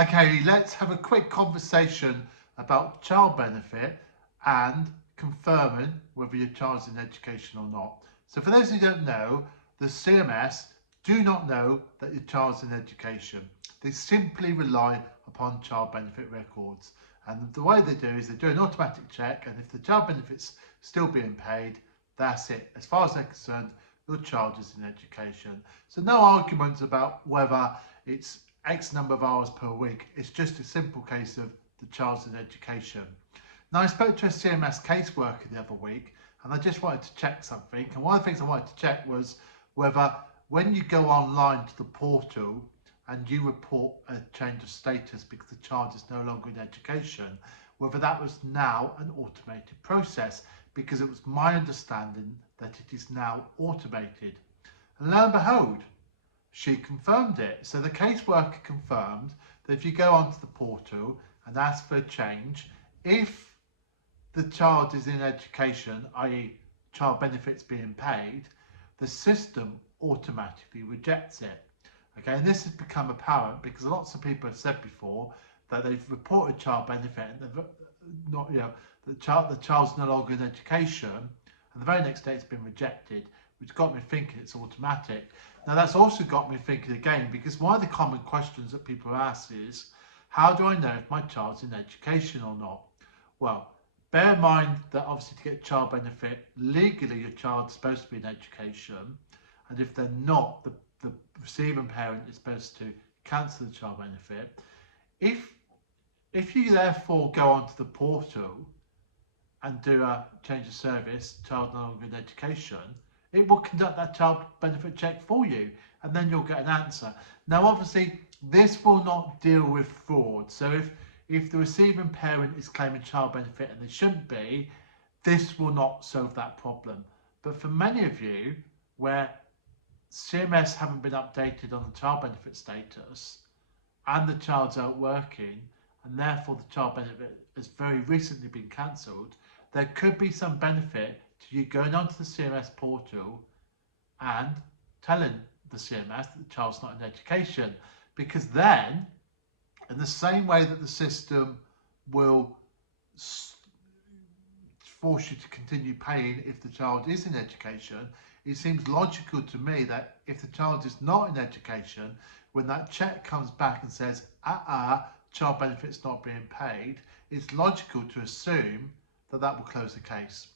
Okay, let's have a quick conversation about child benefit and confirming whether your child's in education or not. So for those who don't know, the CMS do not know that your child's in education. They simply rely upon child benefit records. And the way they do is they do an automatic check, and if the child benefit's still being paid, that's it. As far as they're concerned, your child is in education. So no arguments about whether it's X number of hours per week. It's just a simple case of the child's in education. Now, I spoke to a CMS caseworker the other week, and I just wanted to check something. And one of the things I wanted to check was whether when you go online to the portal and you report a change of status because the child is no longer in education, whether that was now an automated process, because it was my understanding that it is now automated. And lo and behold, she confirmed it. So the caseworker confirmed that if you go onto the portal and ask for a change, if the child is in education, i.e. child benefits being paid, the system automatically rejects it. Okay, and this has become apparent because lots of people have said before that they've reported child benefit and they've not, the child's no longer in education, and the very next day it's been rejected, which got me thinking it's automatic. Now that's also got me thinking again, because one of the common questions that people ask is, how do I know if my child's in education or not? Well, bear in mind that obviously to get child benefit, legally your child's supposed to be in education, and if they're not, the receiving parent is supposed to cancel the child benefit. If you therefore go onto the portal and do a change of service, child no longer in education, it will conduct that child benefit check for you, and then you'll get an answer. Now, obviously, this will not deal with fraud. So if the receiving parent is claiming child benefit and they shouldn't be, this will not solve that problem. But for many of you, where CMS haven't been updated on the child benefit status and the child's out working, and therefore the child benefit has very recently been cancelled, there could be some benefit to you going onto the CMS portal and telling the CMS that the child's not in education, because then, in the same way that the system will force you to continue paying if the child is in education, it seems logical to me that if the child is not in education, when that check comes back and says, child benefit's not being paid, it's logical to assume that that will close the case.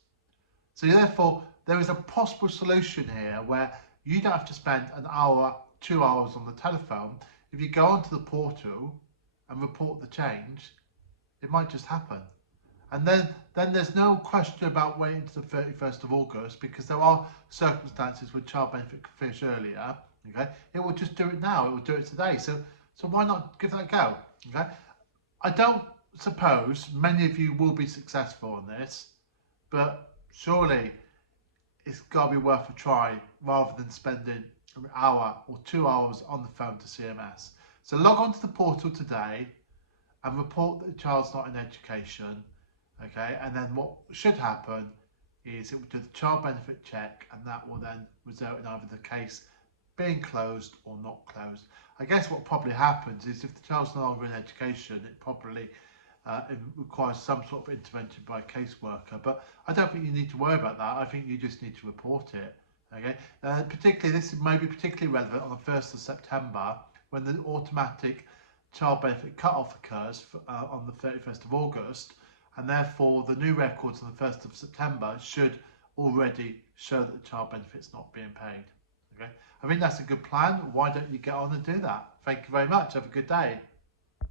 So therefore, there is a possible solution here where you don't have to spend an hour, 2 hours on the telephone. If you go onto the portal and report the change, it might just happen. And then there's no question about waiting to the 31st of August, because there are circumstances where child benefit could finish earlier. Okay, it will just do it now. It will do it today. So why not give that a go? Okay, I don't suppose many of you will be successful on this, but surely it's got to be worth a try rather than spending an hour or 2 hours on the phone to CMS. So log on to the portal today and report that the child's not in education. Okay, and then what should happen is it will do the child benefit check, and that will then result in either the case being closed or not closed. I guess what probably happens is if the child's no longer in education, it probably it requires some sort of intervention by a caseworker. But I don't think you need to worry about that. I think you just need to report it. Okay, particularly this may be particularly relevant on the 1st of September when the automatic child benefit cut-off occurs on the 31st of August, and therefore the new records on the 1st of September should already show that the child benefit's not being paid. Okay, I think that's a good plan. Why don't you get on and do that? Thank you very much. Have a good day.